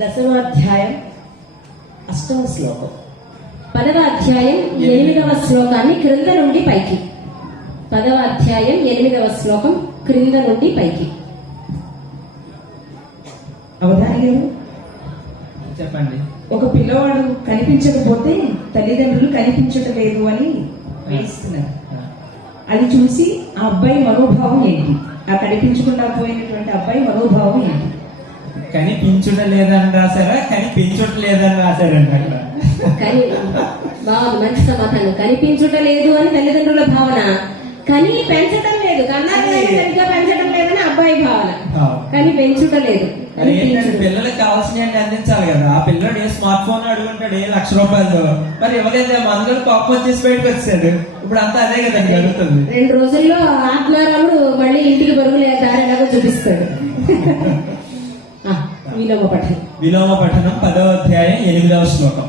దశమాధ్యాయం అష్టమ శ్లోకం. పదవ అధ్యాయం ఎనిమిదవ శ్లోకాన్ని క్రింద నుండి పైకి. పదవ అధ్యాయం ఎనిమిదవ శ్లోకం క్రింద నుండి పైకి. గారు? చెప్పండి. ఒక పిల్లవాడు కనిపించకపోతే తల్లిదండ్రులు కనిపించటం లేదు అని వేయిస్తున్నారు అది చూసి ఆ అబ్బాయి మనోభావం ఏంటి? ఆ కనిపించకుండా ఏంటి కనిపించుట లేదని రాశారా? కనిపించుట లేదని రాశారంట అక్కడ. కానీ బాగుంది మంచి సమాధానం. కనిపించుట లేదు అని తల్లిదండ్రుల భావన. కానీ పెంచటం లేదు. కన్నారు కానీ సరిగ్గా పెంచటం లేదని అబ్బాయి భావన. కానీ పెంచుట లేదు. పిల్లలకి కావాల్సినవి అందించాలి కదా. ఆ పిల్లడు ఏ స్మార్ట్ ఫోన్ అడుగుంటాడు ఏ లక్ష రూపాయలు మరి ఇవ్వలేదేమో అందరూ కోపం వచ్చేసి బయటకు వచ్చాడు ఇప్పుడు అంతా అదే కదా జరుగుతుంది. రెండు రోజుల్లో ఆత్మారాముడు మళ్ళీ ఇంటికి బరువులు దారి చూపిస్తాడు. విలోమ పఠనం విలోమ పఠనం పదవ అధ్యాయం ఎనిమిదవ శ్లోకం.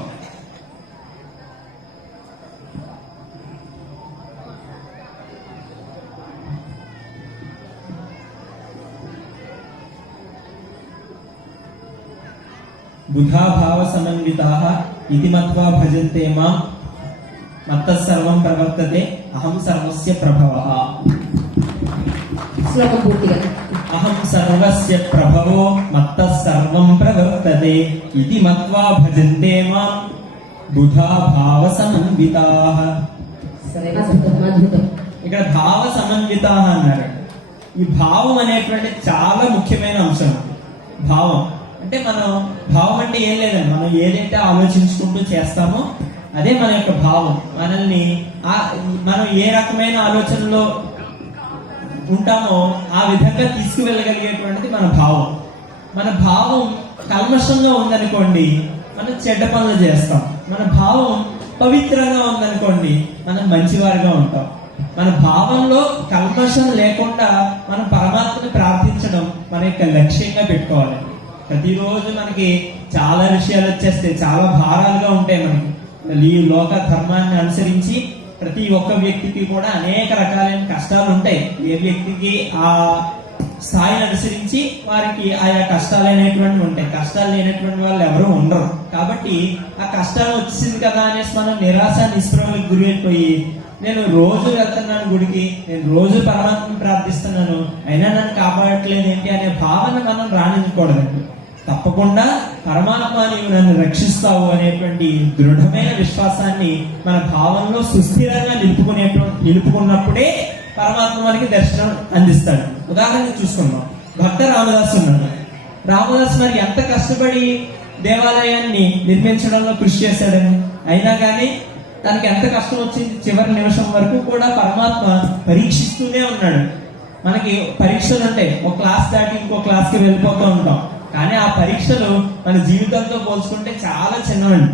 బుధాభావ సమన్వితా ఇది మత్వా భజంతే మాం. మత్తః సర్వం ప్రవర్తతే అహం సర్వస్య ప్రభవ. శ్లోకం పూర్తిగా. అహం సర్వస్య ప్రభవో మత్తః సర్వం ప్రవర్తతే ఇది మత్వా భజంతే మాం బుధా భావ సమన్వితాః. ఇక్కడ భావ సమన్వితాః అన్నారు ఈ భావం అనేటువంటి చాలా ముఖ్యమైన అంశం భావం. అంటే మనం భావం అంటే ఏం లేదండి. మనం ఏదైతే ఆలోచించుకుంటూ చేస్తామో అదే మన యొక్క భావం. మనల్ని ఆ మనం ఏ రకమైన ఆలోచనలో ఉంటామో ఆ విధంగా తీసుకువెళ్ళగలిగేటువంటిది మన భావం. మన భావం కల్మషంగా ఉందనుకోండి మనం చెడ్డ పనులు చేస్తాం. మన భావం పవిత్రంగా ఉందనుకోండి మనం మంచివారిగా ఉంటాం. మన భావంలో కల్మషం లేకుండా మనం పరమాత్మని ప్రార్థించడం మన యొక్క లక్ష్యంగా పెట్టుకోవాలి. ప్రతిరోజు మనకి చాలా విషయాలు వచ్చేస్తాయి చాలా భారాలుగా ఉంటాయి మనకి. ఈ లోక ధర్మాన్ని అనుసరించి ప్రతి ఒక్క వ్యక్తికి కూడా అనేక రకాలైన కష్టాలు ఉంటాయి ఏ వ్యక్తికి ఆ స్థాయిని అనుసరించి వారికి ఆయా కష్టాలు అనేటువంటివి ఉంటాయి. కష్టాలు లేనటువంటి వాళ్ళు ఎవరు ఉండరు. కాబట్టి ఆ కష్టాలు వచ్చింది కదా అనేసి మనం నిరాశ నిస్పృహలకు గురి అయిపోయి నేను రోజు వెళ్తున్నాను గుడికి నేను రోజు పరమాత్మని ప్రార్థిస్తున్నాను అయినా నన్ను కాపాడట్లేదు ఏంటి అనే భావన మనం రాణించకూడదండి. తప్పకుండా పరమాత్మ నీవు నన్ను రక్షిస్తావు అనేటువంటి దృఢమైన విశ్వాసాన్ని మన భావంలో సుస్థిరంగా నిలుపుకునే నిలుపుకున్నప్పుడే పరమాత్మ మనకి దర్శనం అందిస్తాడు. ఉదాహరణ చూసుకుందాం. భక్త రామదాస్ ఉన్నాడు. రామదాస్ మరి ఎంత కష్టపడి దేవాలయాన్ని నిర్మించడంలో కృషి చేశాడని? అయినా కానీ తనకి ఎంత కష్టం వచ్చింది? చివరి నిమిషం వరకు కూడా పరమాత్మ పరీక్షిస్తూనే ఉన్నాడు. మనకి పరీక్షలు ఉంటాయి. ఒక క్లాస్ దాటి ఇంకో క్లాస్కి వెళ్ళిపోతూ ఉంటాం. కానీ ఆ పరీక్షలు మన జీవితంతో పోల్చుకుంటే చాలా చిన్నవండి.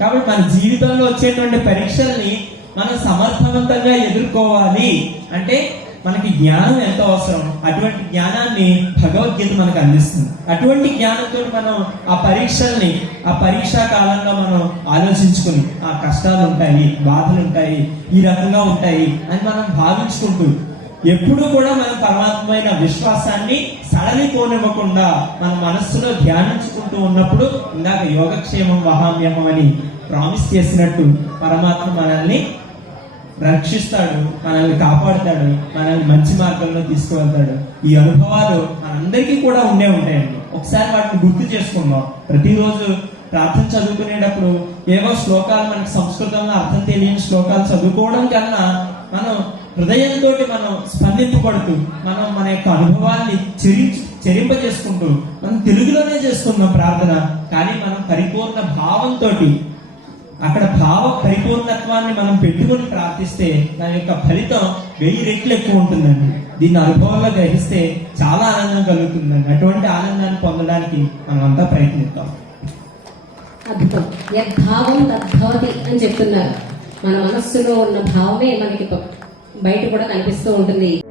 కాబట్టి మన జీవితంలో వచ్చేటువంటి పరీక్షల్ని మనం సమర్థవంతంగా ఎదుర్కోవాలి. అంటే మనకి జ్ఞానం ఎంత అవసరం? అటువంటి జ్ఞానాన్ని భగవద్గీత మనకు అందిస్తుంది. అటువంటి జ్ఞానంతో మనం ఆ పరీక్షల్ని ఆ పరీక్షా కాలంలో మనం ఆలోచించుకుని ఆ కష్టాలు ఉంటాయి బాధలు ఉంటాయి ఈ రకంగా ఉంటాయి అని మనం భావించుకుంటూ ఎప్పుడు కూడా మనం పరమాత్మైన విశ్వాసాన్ని సడలిపోనివ్వకుండా మన మనస్సులో ధ్యానించుకుంటూ ఉన్నప్పుడు ఇందాక యోగక్షేమం వహామ్యమం అని ప్రామిస్ చేసినట్టు పరమాత్మ మనల్ని రక్షిస్తాడు మనల్ని కాపాడుతాడు మనల్ని మంచి మార్గంలో తీసుకువెళ్తాడు. ఈ అనుభవాలు మనందరికీ కూడా ఉండే ఉంటాయండి. ఒకసారి వాటిని గుర్తు చేసుకుందాం. ప్రతిరోజు ప్రార్థన చదువుకునేటప్పుడు ఏవో శ్లోకాలు మనకి సంస్కృతంలో అర్థం తెలియని శ్లోకాలు చదువుకోవడం కన్నా మనం హృదయంతో మనం స్పందింపబడుతూ మనం మన యొక్క అనుభవాన్ని చెరి చెరింప చేసుకుంటూ మనం తెలుగులోనే చేసుకుందాం ప్రార్థన కానీ మనం పరిపూర్ణ భావంతో అక్కడ భావ పరిపూర్ణత్వాన్ని మనం పెట్టుకుని ప్రార్థిస్తే దాని యొక్క ఫలితం వెయ్యి రెట్లు ఎక్కువ ఉంటుందండి. దీన్ని అనుభవంలో గ్రహిస్తే చాలా ఆనందం కలుగుతుందండి. అటువంటి ఆనందాన్ని పొందడానికి మనం అంతా ప్రయత్నిస్తాం అద్భుతం. యద్భావం తద్భవతి అని చెప్తున్నారు. మన మనస్సులో ఉన్న భావమే మనకి బయట కూడా కనిపిస్తూ ఉంటుంది.